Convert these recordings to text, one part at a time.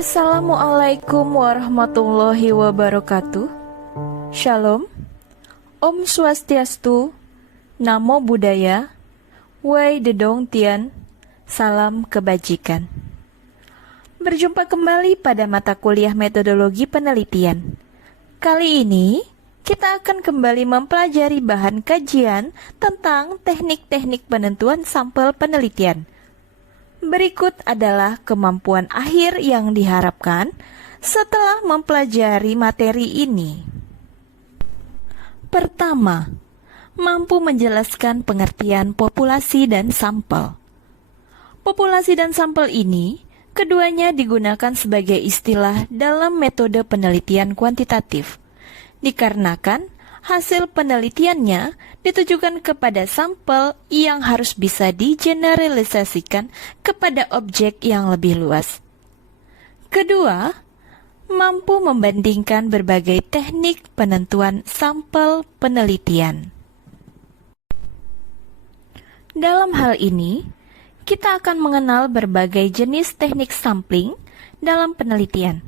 Assalamualaikum warahmatullahi wabarakatuh. Shalom, Om Swastiastu, Namo Buddhaya, Wai Dedong Tian, salam kebajikan. Berjumpa kembali pada mata kuliah metodologi penelitian. Kali ini, kita akan kembali mempelajari bahan kajian tentang teknik-teknik penentuan sampel penelitian. Berikut adalah kemampuan akhir yang diharapkan setelah mempelajari materi ini. Pertama, mampu menjelaskan pengertian populasi dan sampel. Populasi dan sampel ini, keduanya digunakan sebagai istilah dalam metode penelitian kuantitatif, dikarenakan hasil penelitiannya ditujukan kepada sampel yang harus bisa digeneralisasikan kepada objek yang lebih luas. Kedua, mampu membandingkan berbagai teknik penentuan sampel penelitian. Dalam hal ini, kita akan mengenal berbagai jenis teknik sampling dalam penelitian,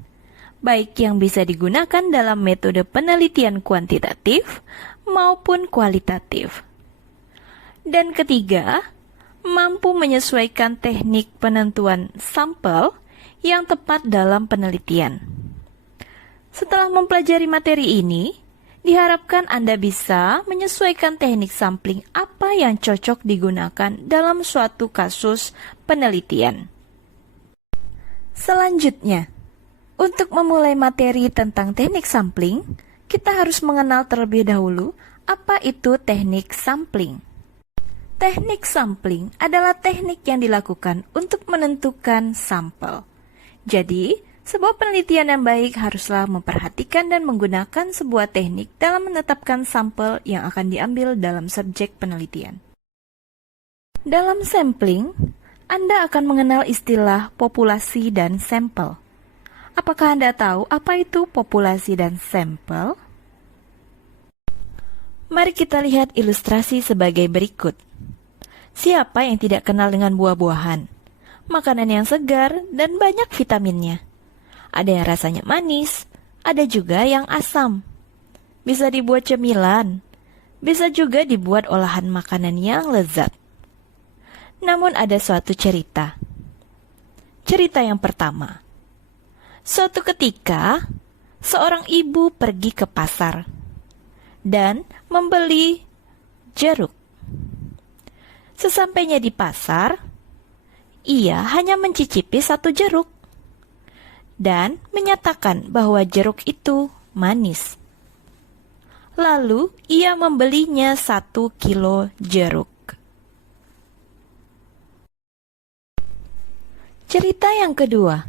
baik yang bisa digunakan dalam metode penelitian kuantitatif maupun kualitatif. Dan ketiga, mampu menyesuaikan teknik penentuan sampel yang tepat dalam penelitian. Setelah mempelajari materi ini, diharapkan Anda bisa menyesuaikan teknik sampling apa yang cocok digunakan dalam suatu kasus penelitian. Selanjutnya, untuk memulai materi tentang teknik sampling, kita harus mengenal terlebih dahulu apa itu teknik sampling. Teknik sampling adalah teknik yang dilakukan untuk menentukan sampel. Jadi, sebuah penelitian yang baik haruslah memperhatikan dan menggunakan sebuah teknik dalam menetapkan sampel yang akan diambil dalam subjek penelitian. Dalam sampling, Anda akan mengenal istilah populasi dan sampel. Apakah Anda tahu apa itu populasi dan sampel? Mari kita lihat ilustrasi sebagai berikut. Siapa yang tidak kenal dengan buah-buahan? Makanan yang segar dan banyak vitaminnya. Ada yang rasanya manis, ada juga yang asam. Bisa dibuat cemilan, bisa juga dibuat olahan makanan yang lezat. Namun ada suatu cerita. Cerita yang pertama. Suatu ketika, seorang ibu pergi ke pasar dan membeli jeruk. Sesampainya di pasar, ia hanya mencicipi satu jeruk dan menyatakan bahwa jeruk itu manis. Lalu ia membelinya 1 kilo jeruk. Cerita yang kedua.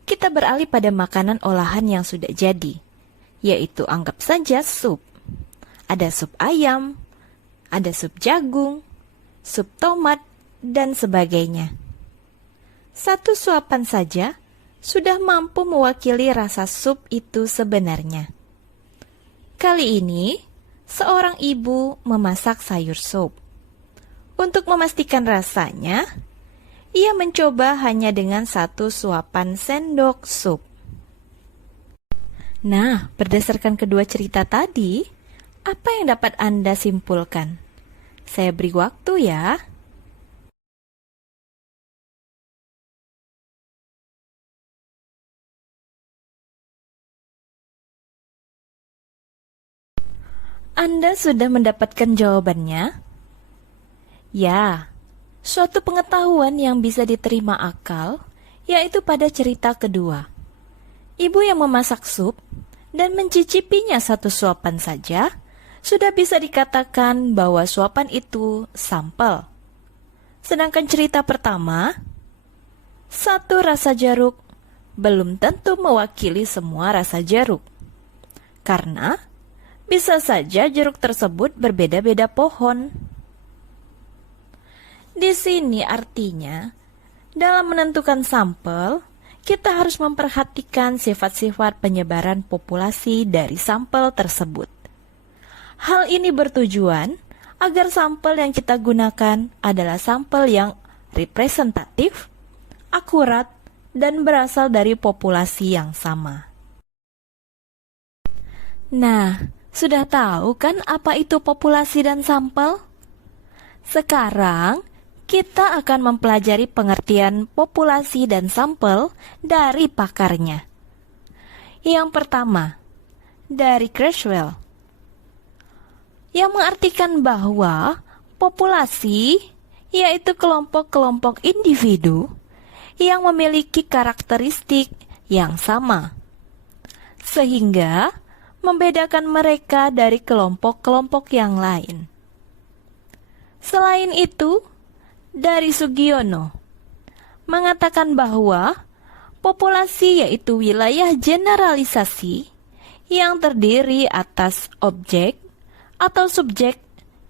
Kita beralih pada makanan olahan yang sudah jadi, yaitu anggap saja sup. Ada sup ayam, ada sup jagung, sup tomat, dan sebagainya. Satu suapan saja sudah mampu mewakili rasa sup itu sebenarnya. Kali ini, seorang ibu memasak sayur sup. Untuk memastikan rasanya, ia mencoba hanya dengan 1 suapan sendok sup. Nah, berdasarkan kedua cerita tadi, apa yang dapat Anda simpulkan? Saya beri waktu ya. Anda sudah mendapatkan jawabannya? Ya. Suatu pengetahuan yang bisa diterima akal, yaitu pada cerita kedua. Ibu yang memasak sup dan mencicipinya 1 suapan saja, sudah bisa dikatakan bahwa suapan itu sampel. Sedangkan cerita pertama, 1 rasa jeruk belum tentu mewakili semua rasa jeruk. Karena bisa saja jeruk tersebut berbeda-beda pohon. Di sini artinya, dalam menentukan sampel, kita harus memperhatikan sifat-sifat penyebaran populasi dari sampel tersebut. Hal ini bertujuan agar sampel yang kita gunakan adalah sampel yang representatif, akurat, dan berasal dari populasi yang sama. Nah, sudah tahu kan apa itu populasi dan sampel? Sekarang, kita akan mempelajari pengertian populasi dan sampel dari pakarnya. Yang pertama, dari Creswell, yang mengartikan bahwa populasi yaitu kelompok-kelompok individu yang memiliki karakteristik yang sama, sehingga membedakan mereka dari kelompok-kelompok yang lain. Selain itu, dari Sugiono mengatakan bahwa populasi yaitu wilayah generalisasi yang terdiri atas objek atau subjek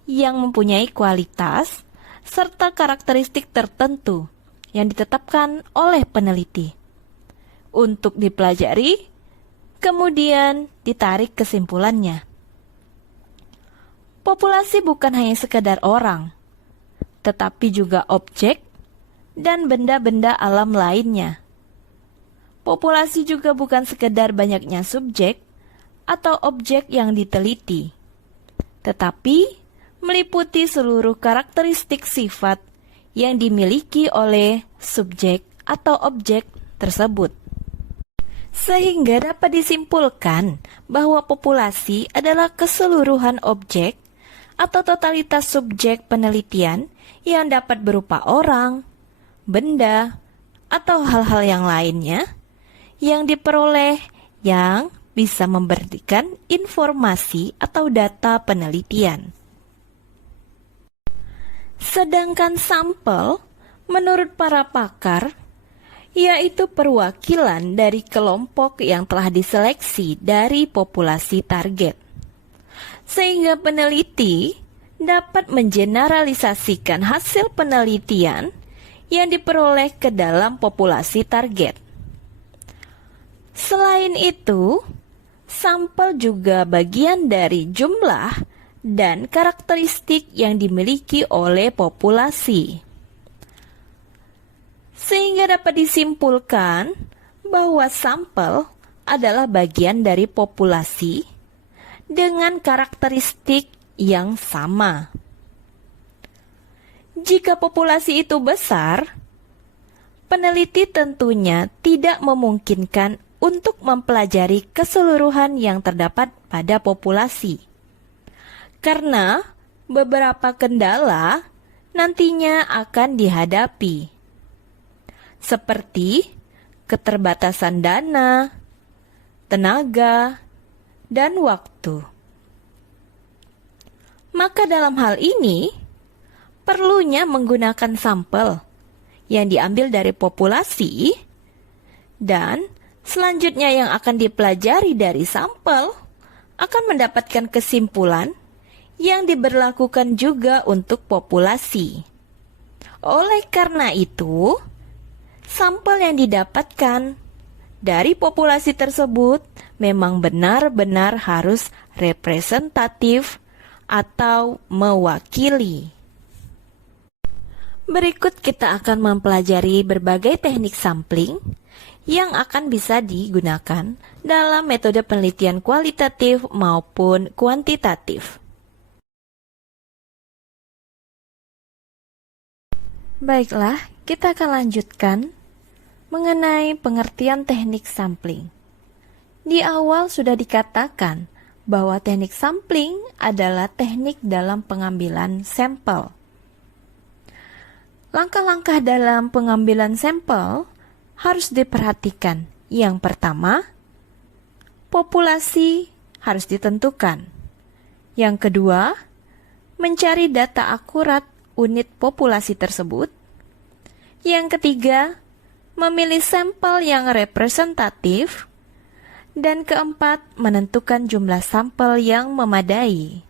yang mempunyai kualitas serta karakteristik tertentu yang ditetapkan oleh peneliti untuk dipelajari, kemudian ditarik kesimpulannya. Populasi bukan hanya sekedar orang, tetapi juga objek dan benda-benda alam lainnya. Populasi juga bukan sekedar banyaknya subjek atau objek yang diteliti, tetapi meliputi seluruh karakteristik sifat yang dimiliki oleh subjek atau objek tersebut. Sehingga dapat disimpulkan bahwa populasi adalah keseluruhan objek atau totalitas subjek penelitian yang dapat berupa orang, benda, atau hal-hal yang lainnya yang diperoleh yang bisa memberikan informasi atau data penelitian. Sedangkan sampel, menurut para pakar, yaitu perwakilan dari kelompok yang telah diseleksi dari populasi target. Sehingga peneliti dapat mengeneralisasikan hasil penelitian yang diperoleh ke dalam populasi target. Selain itu, sampel juga bagian dari jumlah dan karakteristik yang dimiliki oleh populasi. Sehingga dapat disimpulkan bahwa sampel adalah bagian dari populasi dengan karakteristik yang sama. Jika populasi itu besar, peneliti tentunya tidak memungkinkan untuk mempelajari keseluruhan yang terdapat pada populasi, karena beberapa kendala nantinya akan dihadapi, seperti keterbatasan dana, tenaga, dan waktu. Maka dalam hal ini, perlunya menggunakan sampel yang diambil dari populasi, dan selanjutnya yang akan dipelajari dari sampel akan mendapatkan kesimpulan yang diberlakukan juga untuk populasi. Oleh karena itu, sampel yang didapatkan dari populasi tersebut memang benar-benar harus representatif atau mewakili. Berikut kita akan mempelajari berbagai teknik sampling yang akan bisa digunakan dalam metode penelitian kualitatif maupun kuantitatif. Baiklah, kita akan lanjutkan mengenai pengertian teknik sampling. Di awal sudah dikatakan bahwa teknik sampling adalah teknik dalam pengambilan sampel. Langkah-langkah dalam pengambilan sampel harus diperhatikan. Yang pertama, populasi harus ditentukan. Yang kedua, mencari data akurat unit populasi tersebut. Yang ketiga, memilih sampel yang representatif. Dan keempat, menentukan jumlah sampel yang memadai.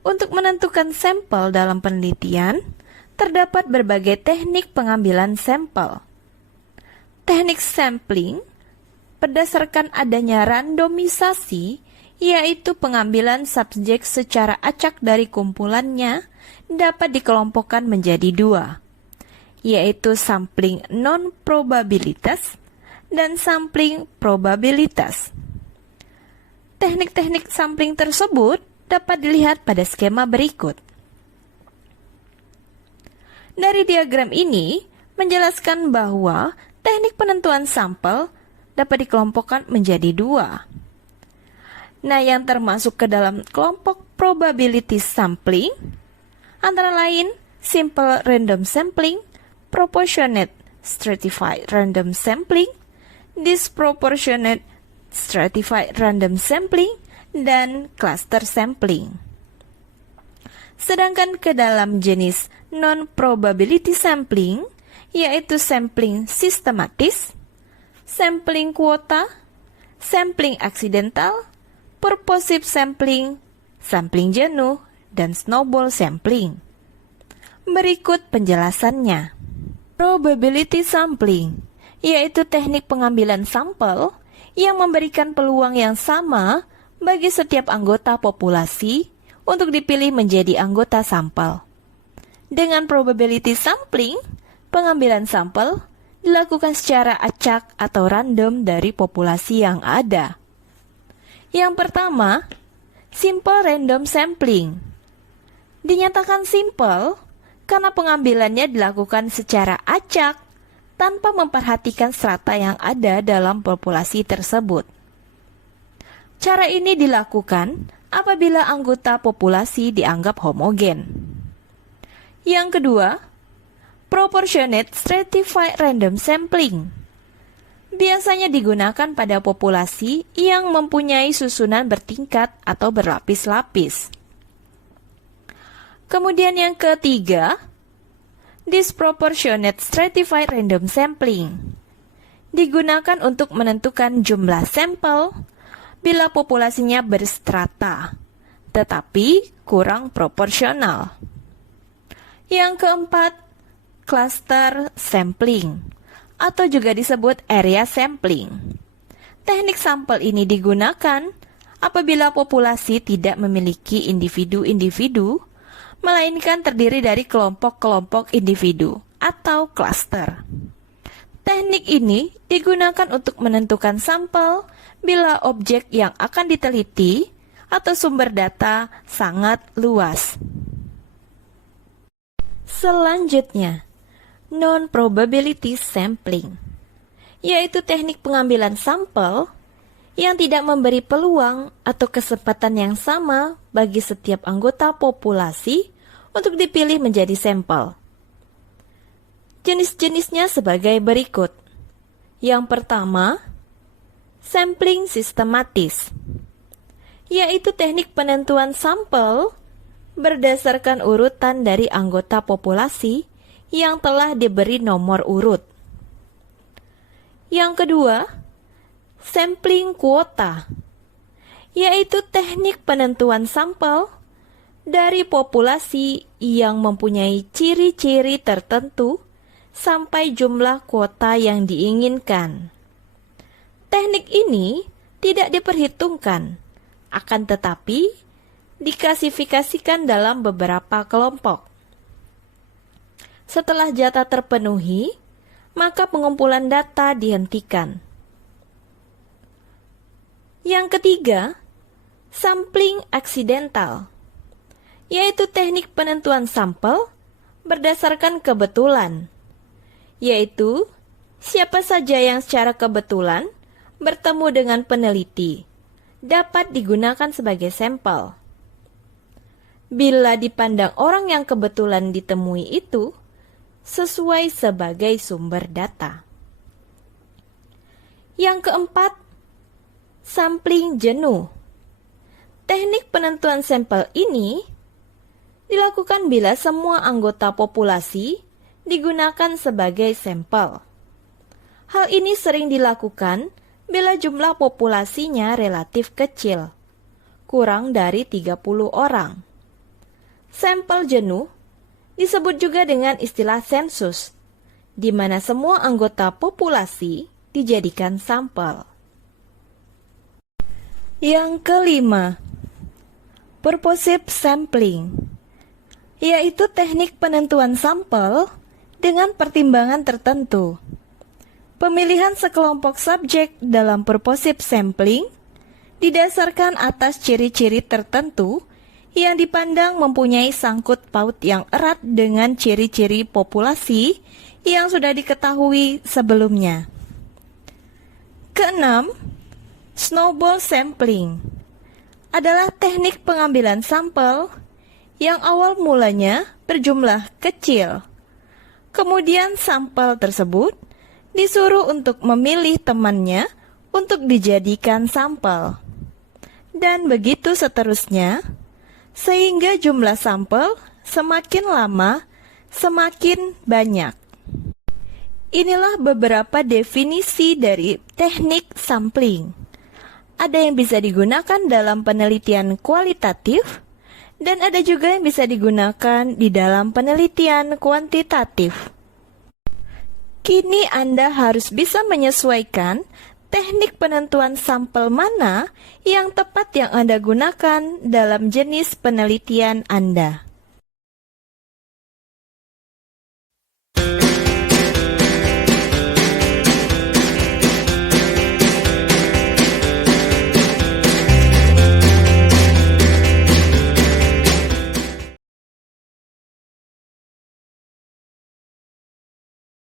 Untuk menentukan sampel dalam penelitian, terdapat berbagai teknik pengambilan sampel. Teknik sampling berdasarkan adanya randomisasi, yaitu pengambilan subjek secara acak dari kumpulannya, dapat dikelompokkan menjadi dua, yaitu sampling non-probabilitas dan sampling probabilitas. Teknik-teknik sampling tersebut dapat dilihat pada skema berikut. Dari diagram ini menjelaskan bahwa teknik penentuan sampel dapat dikelompokkan menjadi dua. Nah, yang termasuk ke dalam kelompok probability sampling antara lain simple random sampling, proportionate stratified random sampling, disproportionate stratified random sampling, dan cluster sampling. Sedangkan ke dalam jenis non-probability sampling, yaitu sampling sistematis, sampling kuota, sampling aksidental, purposive sampling, sampling jenuh, dan snowball sampling. Berikut penjelasannya. Probability sampling, yaitu teknik pengambilan sampel yang memberikan peluang yang sama bagi setiap anggota populasi untuk dipilih menjadi anggota sampel. Dengan probability sampling, pengambilan sampel dilakukan secara acak atau random dari populasi yang ada. Yang pertama, simple random sampling. Dinyatakan simple karena pengambilannya dilakukan secara acak tanpa memperhatikan strata yang ada dalam populasi tersebut. Cara ini dilakukan apabila anggota populasi dianggap homogen. Yang kedua, proportionate stratified random sampling. Biasanya digunakan pada populasi yang mempunyai susunan bertingkat atau berlapis-lapis. Kemudian yang ketiga, disproportionate stratified random sampling. Digunakan untuk menentukan jumlah sampel bila populasinya berstrata, tetapi kurang proporsional. Yang keempat, cluster sampling, atau juga disebut area sampling. Teknik sampel ini digunakan apabila populasi tidak memiliki individu-individu, melainkan terdiri dari kelompok-kelompok individu atau cluster. Teknik ini digunakan untuk menentukan sampel bila objek yang akan diteliti atau sumber data sangat luas. Selanjutnya, non-probability sampling, yaitu teknik pengambilan sampel yang tidak memberi peluang atau kesempatan yang sama bagi setiap anggota populasi untuk dipilih menjadi sampel. Jenis-jenisnya sebagai berikut. Yang pertama, sampling sistematis, yaitu teknik penentuan sampel berdasarkan urutan dari anggota populasi yang telah diberi nomor urut. Yang kedua, sampling kuota, yaitu teknik penentuan sampel dari populasi yang mempunyai ciri-ciri tertentu sampai jumlah kuota yang diinginkan. Teknik ini tidak diperhitungkan, akan tetapi diklasifikasikan dalam beberapa kelompok. Setelah jatah terpenuhi, maka pengumpulan data dihentikan. Yang ketiga, sampling aksidental, yaitu teknik penentuan sampel berdasarkan kebetulan, yaitu siapa saja yang secara kebetulan bertemu dengan peneliti dapat digunakan sebagai sampel. Bila dipandang orang yang kebetulan ditemui itu sesuai sebagai sumber data. Yang keempat, sampling jenuh. Teknik penentuan sampel ini dilakukan bila semua anggota populasi digunakan sebagai sampel. Hal ini sering dilakukan bila jumlah populasinya relatif kecil, kurang dari 30 orang. Sampel jenuh disebut juga dengan istilah sensus, di mana semua anggota populasi dijadikan sampel. Yang kelima, purposive sampling, yaitu teknik penentuan sampel dengan pertimbangan tertentu. Pemilihan sekelompok subjek dalam purposive sampling didasarkan atas ciri-ciri tertentu yang dipandang mempunyai sangkut paut yang erat dengan ciri-ciri populasi yang sudah diketahui sebelumnya. Keenam, snowball sampling adalah teknik pengambilan sampel yang awal mulanya berjumlah kecil. Kemudian sampel tersebut disuruh untuk memilih temannya untuk dijadikan sampel. Dan begitu seterusnya, sehingga jumlah sampel semakin lama semakin banyak. Inilah beberapa definisi dari teknik sampling. Ada yang bisa digunakan dalam penelitian kualitatif, dan ada juga yang bisa digunakan di dalam penelitian kuantitatif. Kini Anda harus bisa menyesuaikan teknik penentuan sampel mana yang tepat yang Anda gunakan dalam jenis penelitian Anda.